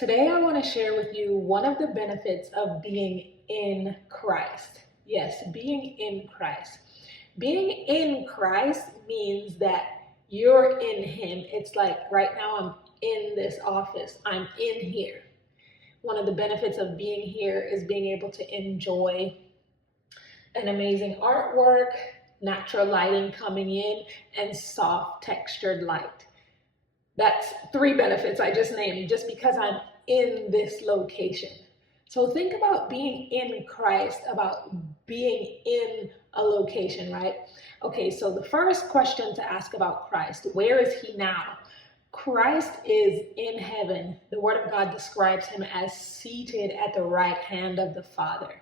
Today, I want to share with you one of the benefits of being in Christ. Yes, being in Christ. Being in Christ means that you're in Him. It's like right now I'm in this office, I'm in here. One of the benefits of being here is being able to enjoy an amazing artwork, natural lighting coming in, and soft textured light. That's three benefits I just named just because I'm in this location. So think about being in Christ, about being in a location, right? Okay, so the first question to ask about Christ, where is He now? Christ is in heaven. The Word of God describes Him as seated at the right hand of the Father.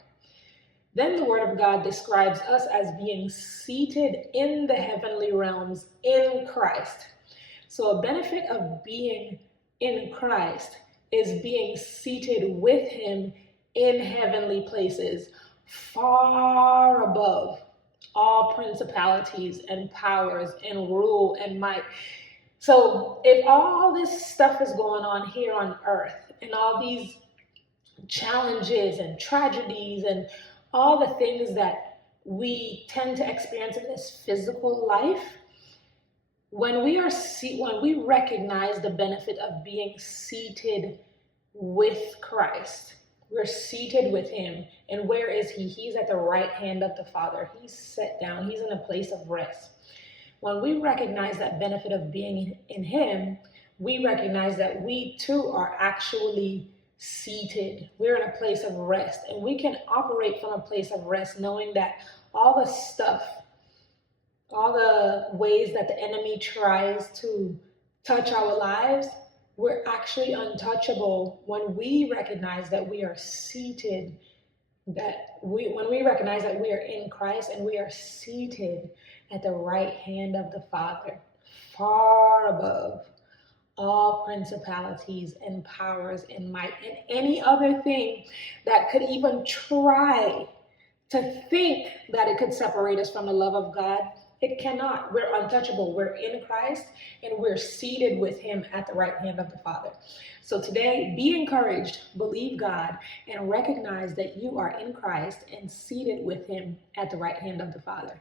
Then the Word of God describes us as being seated in the heavenly realms in Christ. So a benefit of being in Christ is being seated with Him in heavenly places, far above all principalities and powers and rule and might. So if all this stuff is going on here on earth and all these challenges and tragedies and all the things that we tend to experience in this physical life, when we recognize the benefit of being seated with Christ, we're seated with Him. And where is He? He's at the right hand of the Father. He's set down. He's in a place of rest. When we recognize that benefit of being in Him, we recognize that we too are actually seated. We're in a place of rest, and we can operate from a place of rest knowing that all the stuff, all the ways that the enemy tries to touch our lives, we're actually untouchable when we recognize that we are seated, when we recognize that we are in Christ and we are seated at the right hand of the Father, far above all principalities and powers and might and any other thing that could even try to think that it could separate us from the love of God. It cannot. We're untouchable. We're in Christ and we're seated with Him at the right hand of the Father. So today, be encouraged, believe God, and recognize that you are in Christ and seated with Him at the right hand of the Father.